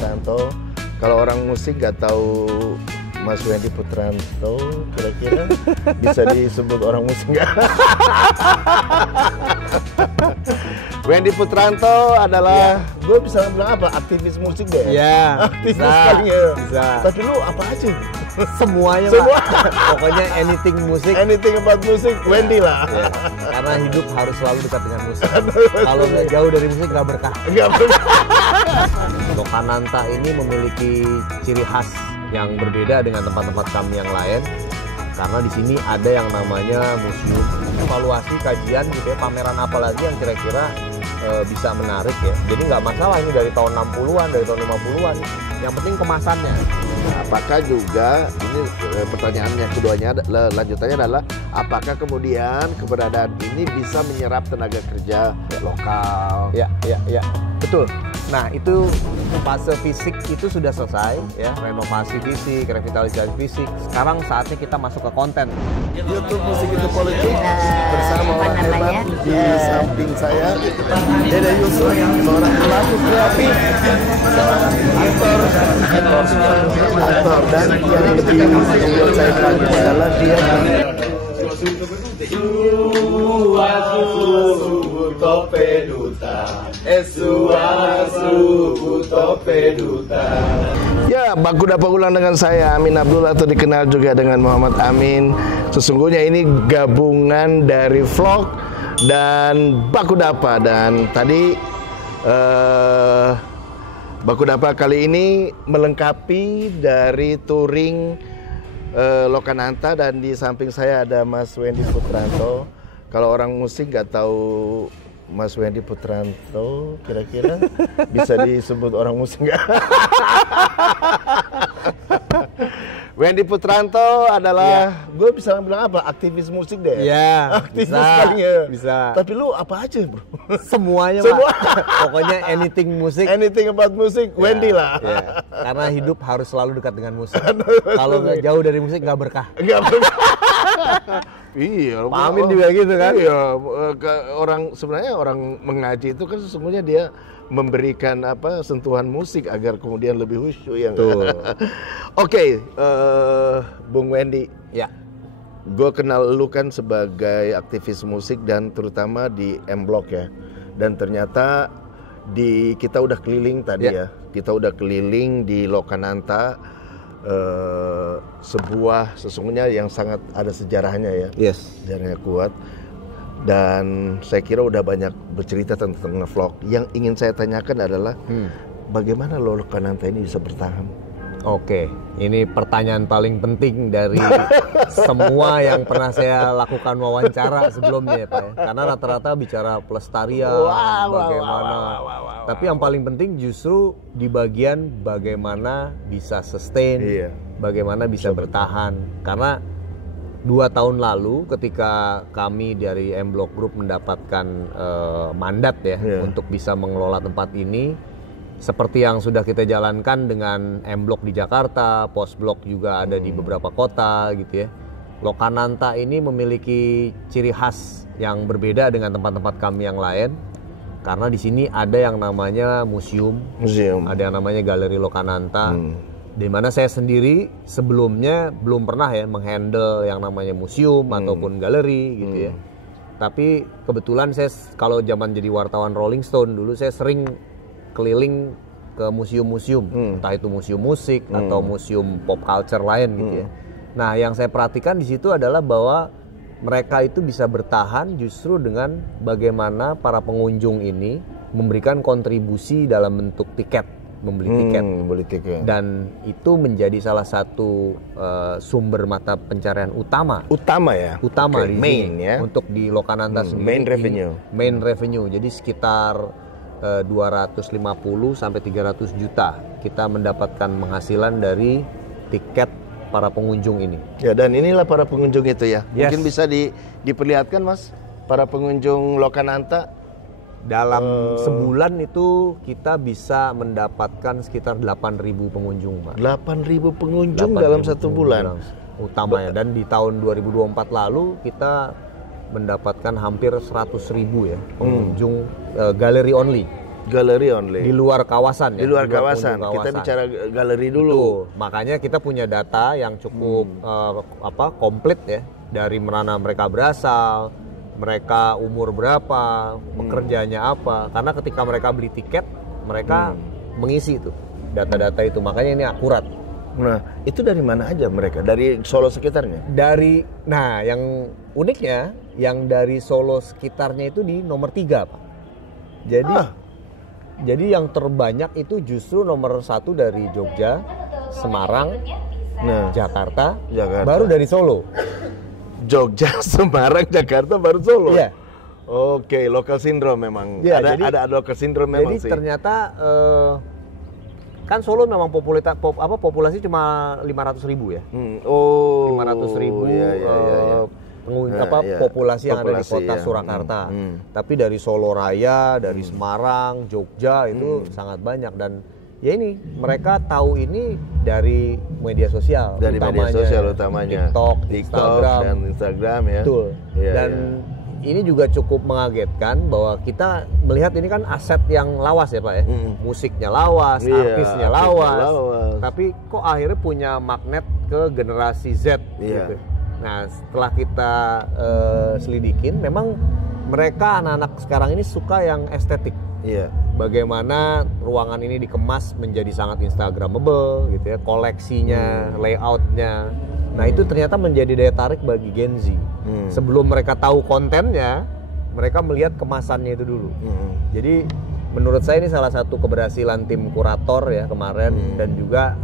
Putranto. Kalau orang musik nggak tahu Mas Wendy Putranto, kira-kira bisa disebut orang musik nggak? Wendy Putranto adalah, gue bisa bilang apa? Aktivis musik deh. Ya, Aktivis bisa, paling ya. bisa. Tapi lu apa aja? Semuanya, Semua. Pak. Pokoknya anything musik. Anything about musik, Wendy lah. Ya, karena hidup harus selalu dekat dengan musik. Kalau nggak jauh dari musik nggak berkah. Nggak pernah. Lokananta ini memiliki ciri khas yang berbeda dengan tempat-tempat kami yang lain. Karena di sini ada yang namanya museum, evaluasi, kajian gitu ya, pameran apa lagi yang kira-kira bisa menarik ya. Jadi nggak masalah ini dari tahun 60-an, dari tahun 50-an. Yang penting kemasannya. Apakah juga, ini pertanyaannya keduanya, lanjutannya adalah apakah kemudian keberadaan ini bisa menyerap tenaga kerja lokal? Ya, betul. Nah, itu fase fisik itu sudah selesai ya, renovasi fisik, revitalisasi fisik. Sekarang saatnya kita masuk ke konten. YouTube Musik Itu Politik bersama orang hebat di samping saya, Dede Yusuf, seorang pelaku kreatif, seorang aktor, dan yang lebih membuat saya kaget adalah dia Ya, Baku Dapa ulang dengan saya Amin Abdul atau dikenal juga dengan Muhammad Amin. Sesungguhnya ini gabungan dari vlog dan Baku Dapa. Dan tadi Baku Dapa kali ini melengkapi dari touring Lokananta, dan di samping saya ada Mas Wendy Putranto. Kalau orang musik nggak tahu Mas Wendy Putranto, kira-kira bisa disebut orang musik nggak? Wendy Putranto adalah, gue bisa bilang apa? Aktivis musik deh. Ya, aktivis bisa, paling ya. bisa. Tapi lu apa aja, bro? Semuanya, Semua. Pak. Pokoknya anything musik. Anything about musik, Wendy lah. Ya. Karena hidup harus selalu dekat dengan musik. Kalau nggak jauh dari musik nggak berkah. Nggak pernah. Iya, Pak Amin juga gitu kan? Iya, sebenarnya orang mengaji itu kan sesungguhnya dia memberikan apa sentuhan musik agar kemudian lebih khusyuk yang. Oke, Bung Wendy. Ya. Gue kenal lu kan sebagai aktivis musik dan terutama di M Block ya. Dan ternyata kita udah keliling tadi ya. Kita udah keliling di Lokananta. Sebuah sesungguhnya yang sangat ada sejarahnya ya. Yes. Sejarahnya kuat. Dan saya kira udah banyak bercerita tentang ngevlog. Yang ingin saya tanyakan adalah bagaimana Lokananta ini bisa bertahan? Oke, ini pertanyaan paling penting dari semua yang pernah saya lakukan wawancara sebelumnya ya Pak ya. Karena rata-rata bicara pelestarian, bagaimana. Tapi yang paling penting justru di bagian bagaimana bisa sustain, bagaimana bisa bertahan. Karena 2 tahun lalu ketika kami dari M Block Group mendapatkan mandat ya untuk bisa mengelola tempat ini, seperti yang sudah kita jalankan dengan M Block di Jakarta, Post Block juga ada di beberapa kota gitu ya. Lokananta ini memiliki ciri khas yang berbeda dengan tempat-tempat kami yang lain. Karena di sini ada yang namanya museum, ada yang namanya Galeri Lokananta. Di mana saya sendiri sebelumnya belum pernah ya menghandle yang namanya museum ataupun galeri gitu ya. Tapi kebetulan saya kalau zaman jadi wartawan Rolling Stone dulu saya sering keliling ke museum-museum, entah itu museum musik atau museum pop culture lain gitu ya. Nah, yang saya perhatikan di situ adalah bahwa mereka itu bisa bertahan justru dengan bagaimana para pengunjung ini memberikan kontribusi dalam bentuk tiket, membeli tiket. Dan itu menjadi salah satu sumber mata pencarian utama di main sini, ya. Untuk di Lokananta sendiri. Main revenue. Jadi sekitar 250 sampai 300 juta kita mendapatkan penghasilan dari tiket para pengunjung ini. Ya, dan inilah para pengunjung itu ya. Yes. Mungkin bisa diperlihatkan Mas, para pengunjung Lokananta. Dalam sebulan itu kita bisa mendapatkan sekitar 8.000 pengunjung, Pak. 8.000 pengunjung dalam satu bulan. Utamanya. Dan di tahun 2024 lalu kita mendapatkan hampir 100.000 ya pengunjung galeri only. Galeri only. Di luar kawasan ya. Di luar kawasan. pengunjung Kita bicara galeri dulu. Tuh, makanya kita punya data yang cukup komplit ya, dari mana mereka berasal, mereka umur berapa, pekerjaannya apa. Karena ketika mereka beli tiket, mereka mengisi tuh data-data itu. Makanya ini akurat. Nah, itu dari mana aja mereka? Dari Solo sekitarnya? Nah, yang uniknya, yang dari Solo sekitarnya itu di nomor 3, Pak. Jadi yang terbanyak itu justru nomor 1 dari Jogja, Semarang, Jakarta, baru dari Solo. Jogja, Semarang, Jakarta, baru Solo? Iya. Oke, local syndrome memang. Ya, ada local syndrome memang jadi sih. Jadi ternyata kan Solo memang populasi cuma 500.000 ya. 500.000 populasi yang ada di kota Surakarta. Tapi dari Solo Raya, dari Semarang, Jogja itu sangat banyak. Dan ya ini mereka tahu ini dari media sosial. Dari media sosial utamanya. TikTok, Instagram ya. Betul. Dan ini juga cukup mengagetkan bahwa kita melihat ini kan aset yang lawas ya Pak ya. Musiknya lawas, artisnya lawas. Tapi kok akhirnya punya magnet ke generasi Z gitu. Nah, setelah kita selidikin, memang mereka anak-anak sekarang ini suka yang estetik. Bagaimana ruangan ini dikemas menjadi sangat instagramable gitu ya, koleksinya, layoutnya. Nah, itu ternyata menjadi daya tarik bagi Gen Z. Sebelum mereka tahu kontennya, mereka melihat kemasannya itu dulu. Jadi menurut saya ini salah satu keberhasilan tim kurator ya kemarin, dan juga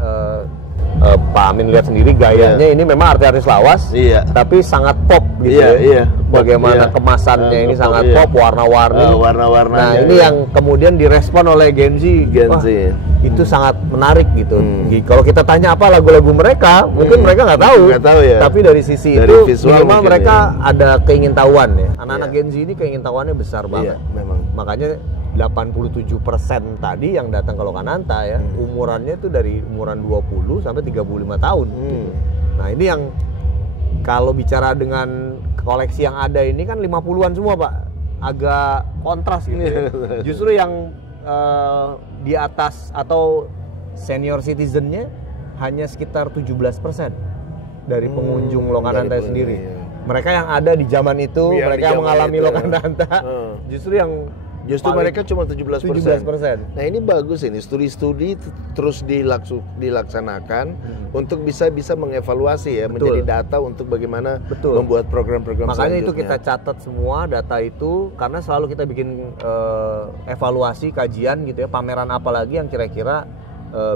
Pak Amin lihat sendiri gayanya ini memang artis-artis lawas, tapi sangat pop gitu ya. Bagaimana kemasannya ini sangat pop, warna-warni. Nah, ini yang kemudian direspon oleh Gen Z. Itu sangat menarik gitu. Kalau kita tanya apa lagu-lagu mereka, mungkin mereka nggak tahu. Tapi dari sisi itu minimal mereka ada keingintahuan ya. Anak-anak Gen Z ini keingintahuannya besar banget. Memang. Makanya 87% tadi yang datang ke Lokananta ya, umurannya itu dari umuran 20 sampai 35 tahun. Nah, ini yang kalau bicara dengan koleksi yang ada ini kan 50-an semua, Pak. Agak kontras gitu ya. Justru yang di atas atau senior citizennya hanya sekitar 17% dari pengunjung Lokananta sendiri. Mereka yang ada di zaman itu, mereka yang mengalami Lokananta, justru mereka cuma 17%. Nah, ini bagus ini, studi-studi terus dilaksanakan untuk bisa mengevaluasi ya, menjadi data untuk bagaimana membuat program-program makanya selanjutnya. Itu kita catat semua data itu, karena selalu kita bikin evaluasi, kajian gitu ya, pameran apa lagi yang kira-kira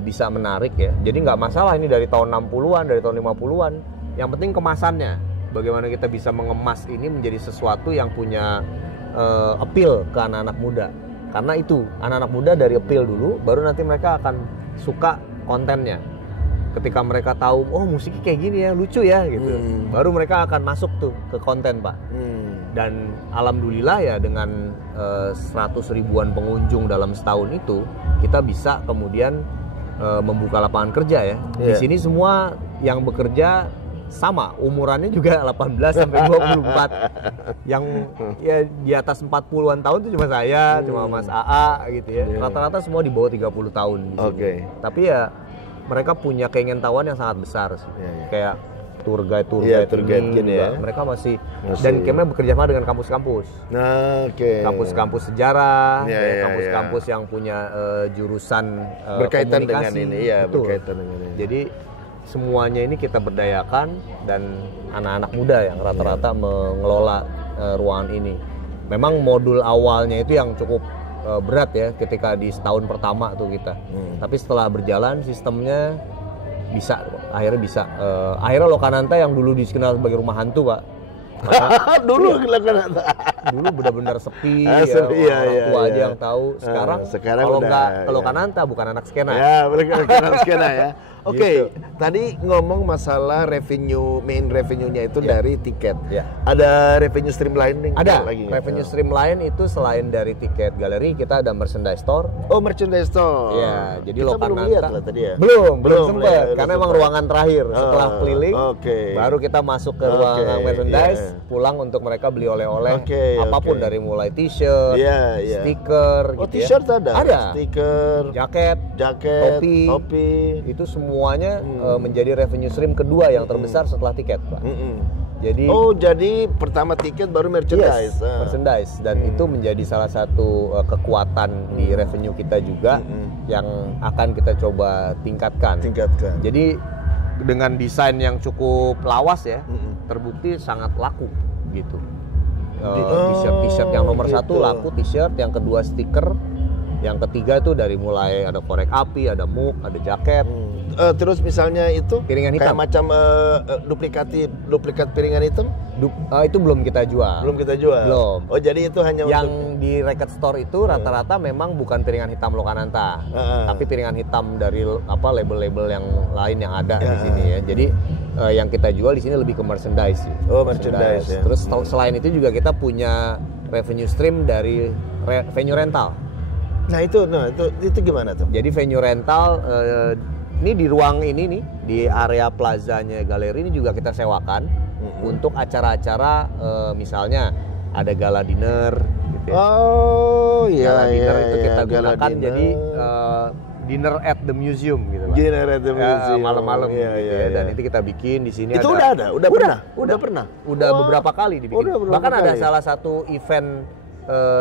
bisa menarik ya. Jadi nggak masalah ini dari tahun 60-an, dari tahun 50-an, yang penting kemasannya. Bagaimana kita bisa mengemas ini menjadi sesuatu yang punya appeal ke anak-anak muda. Karena itu, anak-anak muda dari appeal dulu, baru nanti mereka akan suka kontennya. Ketika mereka tahu, oh musiknya kayak gini ya, lucu ya gitu, baru mereka akan masuk tuh ke konten, Pak. Dan alhamdulillah ya, dengan 100 ribuan pengunjung dalam setahun itu, kita bisa kemudian membuka lapangan kerja ya. Di sini semua yang bekerja sama, umurannya juga 18 sampai 24. Yang ya di atas 40-an tahun itu cuma saya, cuma Mas AA gitu ya. Rata-rata semua di bawah 30 tahun di sini. Tapi ya mereka punya keingintahuan yang sangat besar sih. Kayak tour guide ini ya. Mereka masih dan kami bekerja sama dengan kampus-kampus. Kampus-kampus sejarah, kampus-kampus yang punya jurusan berkaitan komunikasi. Dengan ini ya, berkaitan dengan ini. Jadi semuanya ini kita berdayakan, dan anak-anak muda yang rata-rata mengelola ruangan ini. Memang modul awalnya itu yang cukup berat ya, ketika di setahun pertama tuh kita. Tapi setelah berjalan sistemnya akhirnya bisa. Akhirnya Lokananta yang dulu dikenal sebagai rumah hantu, Pak. Dulu benar-benar sepi, orang tua aja yang tahu. Sekarang kalau nggak ke Lokananta bukan anak skena. Ya, bukan anak skena ya. Oke, tadi ngomong masalah main revenue-nya itu dari tiket. Ada revenue stream lain ada lagi? Revenue stream lain itu selain dari tiket galeri, kita ada merchandise store. Oh, merchandise store. Ya, jadi Lokananta belum lihat lah tadi ya. Belum sempat, karena emang ruangan terakhir setelah keliling. Baru kita masuk ke ruangan merchandise, pulang untuk mereka beli oleh-oleh. apapun dari mulai t-shirt, stiker, oh, gitu t-shirt ya. ada, stiker, jaket, topi, itu semuanya menjadi revenue stream kedua yang terbesar setelah tiket, Pak. Jadi pertama tiket baru merchandise. Merchandise, dan itu menjadi salah satu kekuatan di revenue kita juga yang akan kita coba tingkatkan. Jadi dengan desain yang cukup lawas ya, terbukti sangat laku gitu. T-shirt yang nomor satu laku t-shirt, yang kedua stiker, yang ketiga itu dari mulai ada korek api, ada mug, ada jaket. Terus misalnya itu piringan hitam, kayak macam duplikat piringan hitam, itu belum kita jual. Belum. Oh, jadi itu hanya yang di record store itu rata-rata memang bukan piringan hitam Lokananta, tapi piringan hitam dari label-label yang lain yang ada di sini ya. Jadi yang kita jual di sini lebih ke merchandise sih. Oh, merchandise. Ya. Terus selain itu juga kita punya revenue stream dari venue rental. Nah itu gimana tuh? Jadi venue rental ini di ruang ini nih, di area plazanya galeri ini juga kita sewakan untuk acara-acara misalnya ada gala dinner gitu ya. Oh iya. Gala dinner itu kita gunakan jadi dinner at the museum gitu Pak. Dinner at the museum. Malam-malam gitu ya. Dan itu kita bikin di sini. Itu udah pernah. Udah beberapa kali dibikin. Bahkan ada salah satu event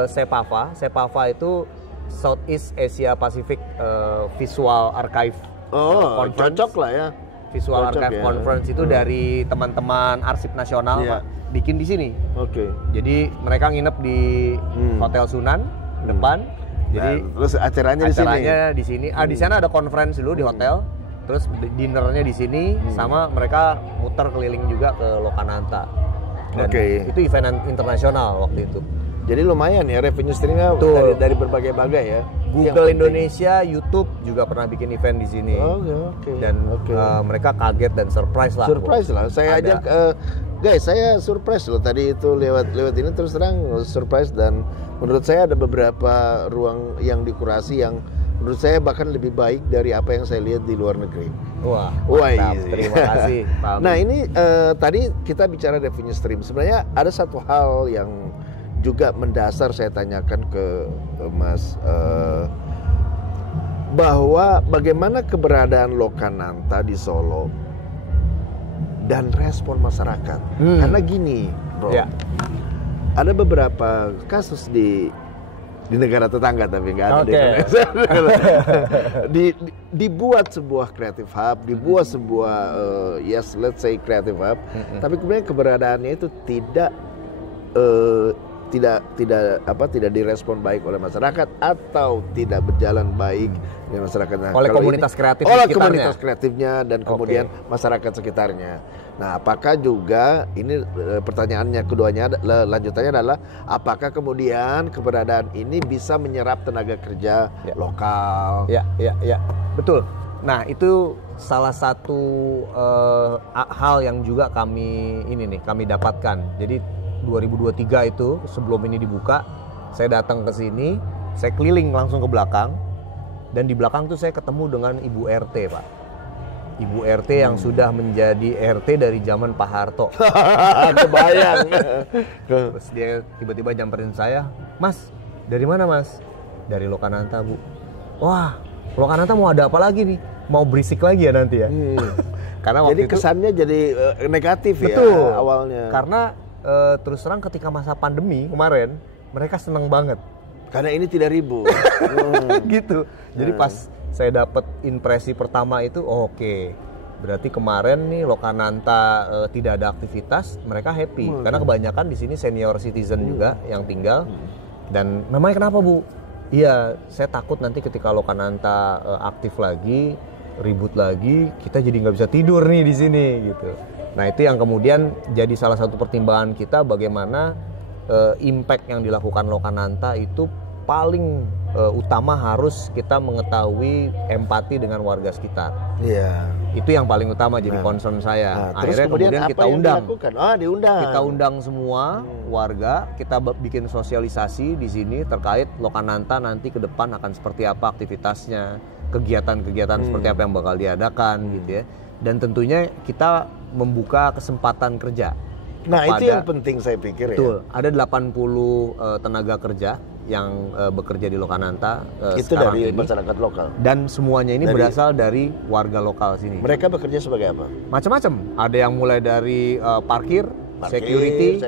Sepava itu Southeast Asia Pacific Visual Archive. Cocok lah ya. Visual Archive Conference itu dari teman-teman arsip nasional Pak, bikin di sini. Oke. Jadi mereka nginep di Hotel Sunan depan. Jadi terus acaranya di sini. Di sana ada conference dulu di hotel. Terus dinernya di sini sama mereka muter keliling juga ke Lokananta. Itu event internasional waktu itu. Jadi lumayan ya revenue streamnya dari berbagai-bagai ya. Google Indonesia, YouTube juga pernah bikin event di sini. Dan mereka kaget dan surprise lah. Saya ajak guys, saya surprise loh tadi itu lewat ini, terus terang surprise, dan menurut saya ada beberapa ruang yang dikurasi yang menurut saya bahkan lebih baik dari apa yang saya lihat di luar negeri. Wah, mantap. Terima kasih Pak. Nah ini tadi kita bicara revenue stream. Sebenarnya ada satu hal yang juga mendasar saya tanyakan ke Mas, bahwa bagaimana keberadaan Lokananta di Solo dan respon masyarakat. Karena gini bro, ada beberapa kasus di negara tetangga tapi nggak ada di Indonesia. Dibuat sebuah creative hub, dibuat sebuah let's say creative hub, tapi kemudian keberadaannya itu tidak direspon baik oleh masyarakat atau tidak berjalan baik dengan masyarakat. Oleh komunitas kreatif komunitas kreatifnya dan kemudian masyarakat sekitarnya. Nah, apakah juga ini pertanyaannya keduanya lanjutannya adalah apakah kemudian keberadaan ini bisa menyerap tenaga kerja lokal? Ya, betul. Nah, itu salah satu hal yang juga kami dapatkan. Jadi 2023 itu sebelum ini dibuka, saya datang ke sini, saya keliling langsung ke belakang, dan di belakang tuh saya ketemu dengan Ibu RT Pak. Ibu RT yang sudah menjadi RT dari zaman Pak Harto. Kebayang. Terus dia tiba-tiba nyamperin saya, "Mas, dari mana Mas?" "Dari Lokananta Bu." "Wah, Lokananta mau ada apa lagi nih? Mau berisik lagi ya nanti ya?" Karena waktu jadi kesannya jadi negatif ya awalnya. Karena terus terang ketika masa pandemi kemarin mereka seneng banget karena ini tidak ribut. Gitu. Jadi pas saya dapat impresi pertama itu oke. Berarti kemarin nih Lokananta tidak ada aktivitas, mereka happy karena kebanyakan di sini senior citizen juga yang tinggal. Dan memangnya kenapa Bu? Iya, saya takut nanti ketika Lokananta aktif lagi, ribut lagi, kita jadi nggak bisa tidur nih di sini gitu. Nah itu yang kemudian jadi salah satu pertimbangan kita bagaimana impact yang dilakukan Lokananta itu paling utama harus kita mengetahui empati dengan warga sekitar. Iya. Itu yang paling utama jadi concern saya. Akhirnya kemudian kita undang. Kita undang semua warga, kita bikin sosialisasi di sini terkait Lokananta nanti ke depan akan seperti apa aktivitasnya, kegiatan-kegiatan seperti apa yang bakal diadakan gitu ya. Dan tentunya kita membuka kesempatan kerja. Nah, itu yang penting saya pikir. Betul, ada 80 tenaga kerja yang bekerja di Lokananta itu dari masyarakat lokal. Dan semuanya ini berasal dari warga lokal sini. Mereka bekerja sebagai apa? Macam-macam. Ada yang mulai dari parkir, security,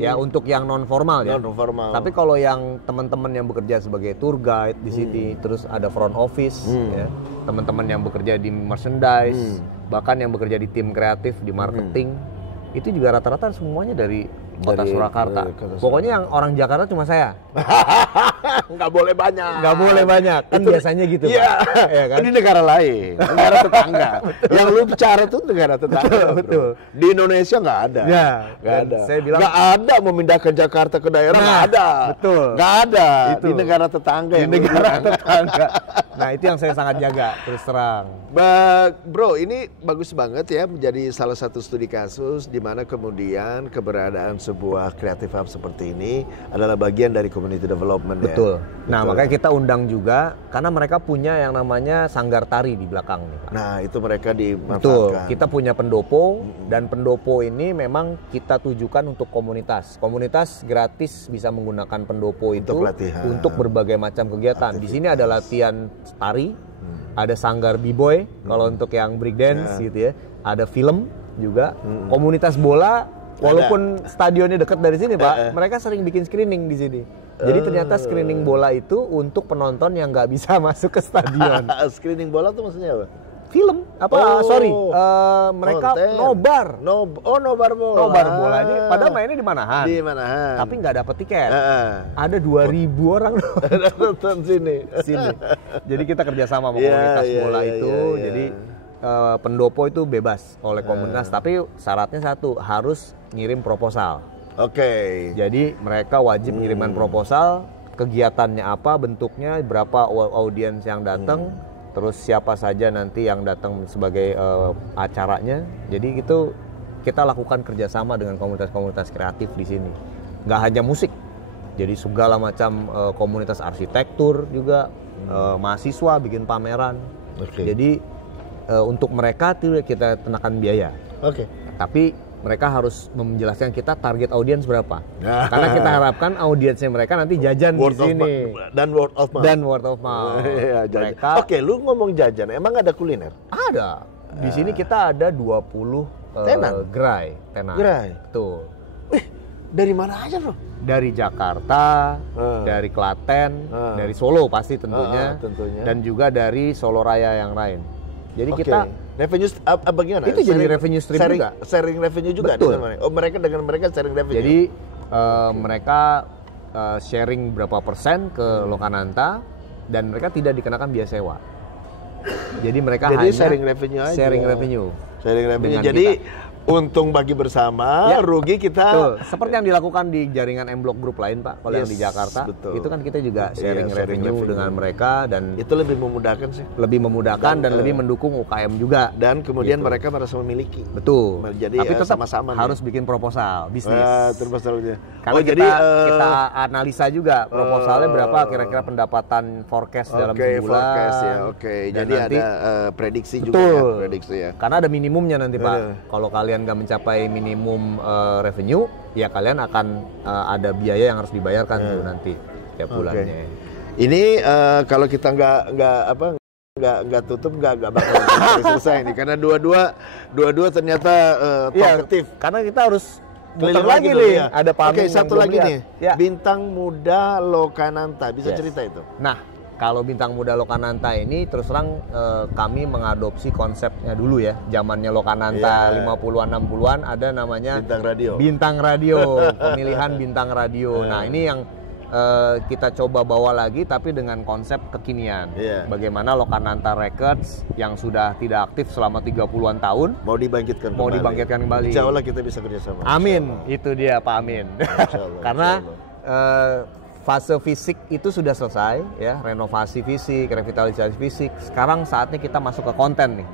ya untuk yang non formal ya. Non formal. Tapi kalau yang teman-teman yang bekerja sebagai tour guide di sini, terus ada front office, ya, teman-teman yang bekerja di merchandise, bahkan yang bekerja di tim kreatif, di marketing, itu juga rata-rata semuanya dari kota Surakarta. Pokoknya yang orang Jakarta cuma saya. Nggak boleh banyak. Nggak boleh banyak. Kan biasanya gitu, Iya. Pak. Ya, kan? Ini negara lain, negara tetangga. Yang lu bicara tuh negara tetangga. Betul. Di Indonesia nggak ada. Ya, nggak ada. Saya bilang nggak ada memindahkan Jakarta ke daerah, nggak ada. Betul. Nggak ada. Itu. Di negara tetangga. Di negara tetangga. Nah, itu yang saya sangat jaga, terus terang. Bro, ini bagus banget ya menjadi salah satu studi kasus di mana kemudian keberadaan sebuah creative hub seperti ini adalah bagian dari community development. Betul. Ya. Nah, makanya kita undang juga karena mereka punya yang namanya sanggar tari di belakang nih, Pak. Nah, itu mereka dimanfaatkan. Betul. Kita punya pendopo dan pendopo ini memang kita tujukan untuk komunitas. Komunitas gratis bisa menggunakan pendopo itu untuk berbagai macam kegiatan. Di sini ada latihan tari, ada sanggar b-boy kalau untuk yang break dance gitu ya. Ada film juga, komunitas bola. Walaupun stadionnya dekat dari sini, Pak, mereka sering bikin screening di sini. Jadi ternyata screening bola itu untuk penonton yang nggak bisa masuk ke stadion. Screening bola tuh maksudnya apa? Film mereka nobar. Nobar bola. Nobar bola ini, padahal mainnya di Manahan. Di Manahan. Tapi nggak dapat tiket. Ada 2.000 orang nonton sini. Jadi kita kerjasama sama komunitas bola itu. Jadi pendopo itu bebas oleh komunitas, tapi syaratnya satu, harus ngirim proposal. Oke. Jadi mereka wajib mengirimkan proposal, kegiatannya apa, bentuknya, berapa audiens yang datang, terus siapa saja nanti yang datang sebagai acaranya. Jadi itu kita lakukan kerjasama dengan komunitas-komunitas kreatif di sini. Nggak hanya musik, jadi segala macam komunitas arsitektur juga, mahasiswa bikin pameran. Jadi untuk mereka tidak kita kenakan biaya. Tapi mereka harus menjelaskan kita target audiens berapa. Karena kita harapkan audiensnya mereka nanti jajan di sini. Dan word of mouth. Mereka, lu ngomong jajan, emang ada kuliner? Ada. Di sini kita ada 20 gerai tenan. Betul. Dari mana aja, Bro? Dari Jakarta, dari Klaten, dari Solo pasti tentunya. Dan juga dari Solo Raya yang lain. Jadi kita revenue bagaimana? Itu jadi revenue stream juga. Sharing revenue juga. Betul. Dengan mereka sharing revenue. Jadi mereka sharing berapa persen ke Lokananta dan mereka tidak dikenakan biaya sewa. Jadi mereka hanya sharing revenue aja. Sharing revenue. Jadi untung bagi bersama, rugi kita. Betul. Seperti yang dilakukan di jaringan M-Block Group lain, Pak. Kalau yang di Jakarta, itu kan kita juga sharing revenue dengan mereka, dan itu lebih memudahkan sih. Lebih memudahkan dan lebih mendukung UKM juga. Dan kemudian mereka merasa memiliki. Betul. Jadi tapi tetap sama-sama harus bikin proposal bisnis. Karena kita analisa juga proposalnya berapa kira-kira pendapatan forecast dalam sebulan. Forecast ya. Jadi nanti, ada prediksi juga ya. Karena ada minimumnya nanti, Pak. Kalau kalian nggak mencapai minimum revenue, ya kalian akan ada biaya yang harus dibayarkan tuh nanti tiap bulannya. Ini kalau kita nggak tutup nggak bakal selesai nih, karena dua-dua ternyata talkative. Karena kita harus muter lagi nih. Ada Pak satu lagi nih. Bintang Muda Lokananta, bisa cerita itu? Nah, kalau Bintang Muda Lokananta ini terus terang kami mengadopsi konsepnya dulu ya. Zamannya Lokananta 50-an 60-an ada namanya Bintang Radio, pemilihan Bintang Radio. Nah, ini yang kita coba bawa lagi tapi dengan konsep kekinian. Bagaimana Lokananta Records yang sudah tidak aktif selama 30-an tahun mau dibangkitkan kembali. Insya Allah kita bisa kerjasama. Amin, itu dia Pak Amin. Karena fase fisik itu sudah selesai ya, renovasi fisik, revitalisasi fisik. Sekarang saatnya kita masuk ke konten nih.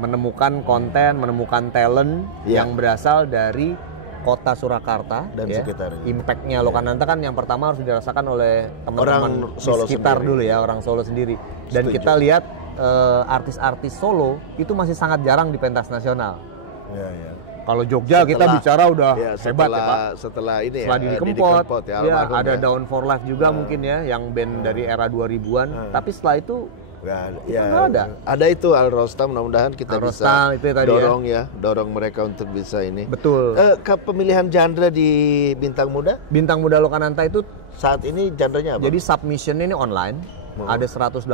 Menemukan konten, menemukan talent yang berasal dari kota Surakarta dan sekitarnya. Impact-nya Lokananta kan yang pertama harus dirasakan oleh teman-teman di sekitar sendiri. Dulu ya, orang Solo sendiri. Dan kita lihat artis-artis Solo itu masih sangat jarang di pentas nasional. Kalau Jogja kita bicara udah ya, hebat ya Pak. Setelah ini Setelah ya, Didi Didi Kempot, ya, ya, almarhum ada ya. Down for Life juga mungkin ya, yang band dari era 2000-an. Tapi setelah itu nggak ada. Ada itu Al Rostam, mudah-mudahan kita Al bisa Rostam, itu tadi dorong dorong mereka untuk bisa ini. Betul. Pemilihan genre di Bintang Muda? Bintang Muda Lokananta itu saat ini genrenya apa? Jadi submission ini online. Ada 188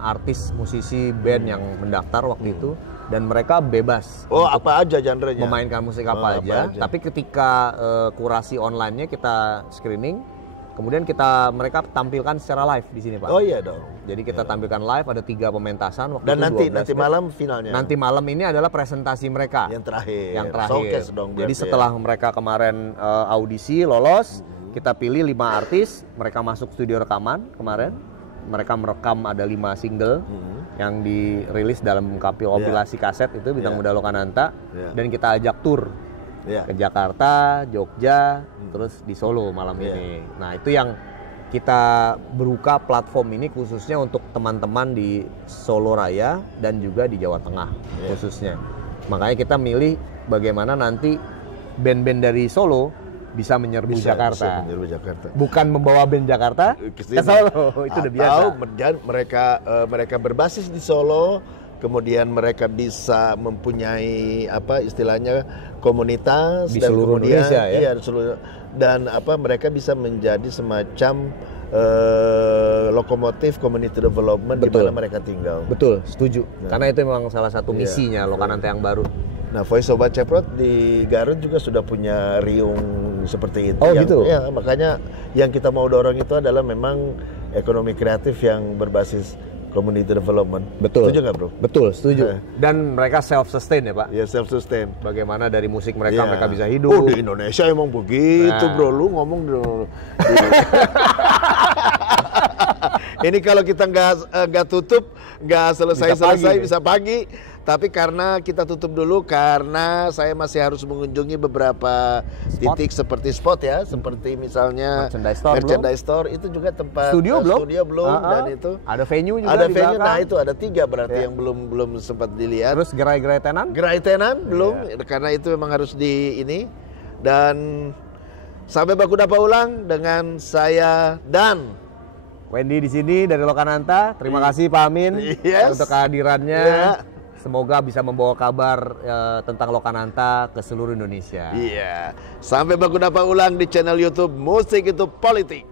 artis, musisi, band yang mendaftar waktu itu, dan mereka bebas. Apa aja genrenya? Memainkan musik apa aja. Tapi ketika kurasi online-nya kita screening, kemudian mereka tampilkan secara live di sini Pak. Oh iya dong. Jadi kita tampilkan live, ada 3 pementasan waktu dan itu. Dan nanti malam finalnya. Nanti malam ini adalah presentasi mereka. Yang terakhir. Showcase dong. Jadi setelah mereka kemarin audisi lolos, kita pilih 5 artis, mereka masuk studio rekaman kemarin. Mereka merekam ada 5 single yang dirilis dalam kompilasi kaset itu Bintang Muda Lokananta, dan kita ajak tur ke Jakarta, Jogja, terus di Solo malam ini. Nah itu yang kita buka platform ini khususnya untuk teman-teman di Solo Raya dan juga di Jawa Tengah khususnya. Makanya kita milih bagaimana nanti band-band dari Solo bisa menyerbu Jakarta. Bukan membawa band Jakarta ke Solo, itu udah biasa. Atau mereka berbasis di Solo, kemudian mereka bisa mempunyai istilahnya komunitas di dan seluruh kemudian Indonesia ya. Dan mereka bisa menjadi semacam lokomotif community development di mana mereka tinggal. Betul, setuju. Karena itu memang salah satu misinya Lokananta yang baru. Nah, Voice Sobat Ceprot di Garut juga sudah punya riung seperti itu. Gitu? Ya, makanya yang kita mau dorong itu adalah memang ekonomi kreatif yang berbasis community development. Betul. Setuju nggak, Bro? Betul, setuju. Dan mereka self-sustain ya, Pak? Ya, self-sustain. Bagaimana dari musik mereka bisa hidup. Di Indonesia emang begitu, Bro. Lu ngomong ini kalau kita nggak tutup, nggak selesai bisa pagi. Tapi karena kita tutup dulu karena saya masih harus mengunjungi beberapa titik seperti spot ya, seperti misalnya merchandise store itu juga tempat studio belum dan itu ada venue juga ada venue. Nah itu ada 3 berarti yang belum sempat dilihat. Terus gerai tenan belum karena itu memang harus di ini. Dan sampai baku dapat ulang dengan saya dan Wendy di sini dari Lokananta. Terima kasih Pak Amin untuk kehadirannya. Semoga bisa membawa kabar tentang Lokananta ke seluruh Indonesia. Sampai baku dapat ulang di channel YouTube Musik Itu Politik.